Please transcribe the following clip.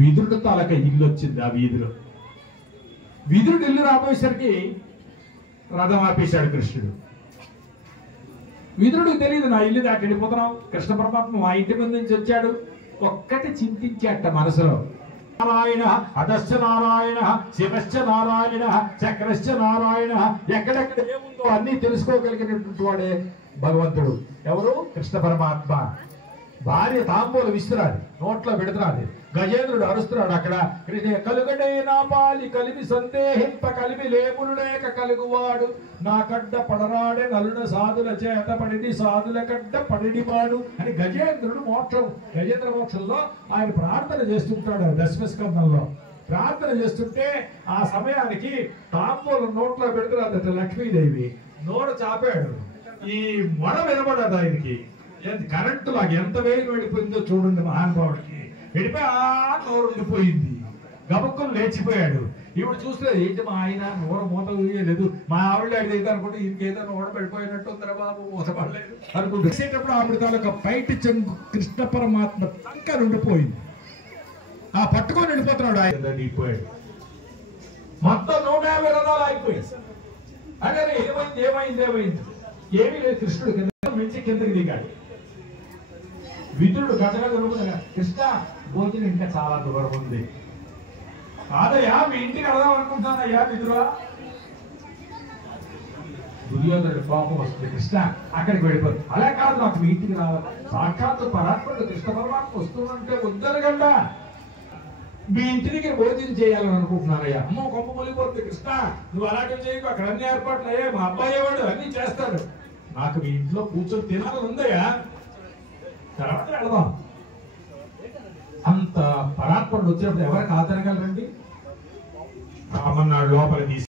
విదురుడు తాలక ఇల్లు వచ్చింది. ఆ వీధిలో విదురుడు ఇల్లు రాబోయేసరికి రథం ఆపేశాడు కృష్ణుడు. విదురుడికి తెలియదు నా ఇల్లు దాటి వెళ్ళిపోతున్నావు, కృష్ణ పరమాత్మ మా ఇంటి ముందు నుంచి వచ్చాడు. ఒక్కటి చింతించాట మనసులో, నారాయణ అధశ్చ నారాయణ శివశ్చ నారాయణ చక్రశ్చ నారాయణ, ఎక్కడెక్కడ ఏముందో అన్ని తెలుసుకోగలిగినటువంటి వాడే భగవంతుడు. ఎవరు? కృష్ణ పరమాత్మ. భార్య తాంబూలు విస్తురాది, నోట్లో పెడుతురాది. గజేంద్రుడు అరుస్తున్నాడు అక్కడ, కృష్ణ కలుగడే నా పాలి కలిపి సందేహింప కలిపి లేములుడేక కలుగువాడు, నా కడ్డ పడరాడే నలున సాధుల చేత పడిది సాధుల కడ్డ పడిడివాడు అని గజేంద్రుడు గజేంద్ర మోక్షంలో ఆయన ప్రార్థన చేస్తుంటాడు. దశమస్కందంలో ప్రార్థన చేస్తుంటే ఆ సమయానికి తాంబూలం నోట్లో పెడుతురాదట లక్ష్మీదేవి. నోరు చాపాడు, ఈ మొడ వినబడదు ఆయనకి. కరెంటు లాగా ఎంత వేగం వెళ్ళిపోయిందో చూడండి మహానుభావుడికి. వెళ్ళిపోయి ఆ నోరు ఉండిపోయింది. గబక్కులు లేచిపోయాడు. ఇప్పుడు చూస్తే ఏంటి మా ఆయన నోరు మూత లేదు, మా ఆవిడ అడిగేది అనుకుంటే ఇంకేదో నోడ పడిపోయినట్టు ఉందరా బాబు, మూతపడలేదు అనుకుంటూ వేసేటప్పుడు ఆవిడ తాలూకా బయట చెంగు కృష్ణ పరమాత్మ తంక ఉండిపోయింది. ఆ పట్టుకొని వెళ్ళిపోతున్నాడు ఆయన. దిగిపోయాడు. మొత్తం 150 రథాలు అయిపోయింది. అదే ఏమైంది ఏమైంది ఏమైంది ఏమీ లేదు. కృష్ణుడు కింద నుంచి కిందకి దిగాడు. విదురుడు గజగా దొరుకుతున్నా, కృష్ణ భోజనం ఇంకా చాలా దూరం ఉంది. కాదయ్యా మీ ఇంటికి వెళదాం అనుకుంటానయ్యా విదురా. దుర్యోధనుడు కోపం వస్తుంది, కృష్ణ అక్కడికి వెళ్ళిపోతుంది. అలా కాదు, నాకు మీ ఇంటికి రావాలి. సాక్షాత్తు పరాత్ముడు కృష్ణ పరమాత్మ వస్తుందంటే వద్దనగండా మీ ఇంటి దగ్గర భోజనం చేయాలని అనుకుంటున్నానయ్యా. అమ్మో గొప్ప మొలిపోతుంది, కృష్ణ నువ్వు అలాగే చేయకు, అక్కడ అన్ని ఏర్పాట్లు అయ్యా, మా అబ్బాయి వాడు అన్ని చేస్తాడు, నాకు మీ ఇంట్లో కూర్చొని తినాలని ఉందయ్యా, తర్వాత వెళదాం. అంత పరాత్ముడు వచ్చినప్పుడు ఎవరికి ఆదరగలరండి? రామన్నాడు లోపల తీసి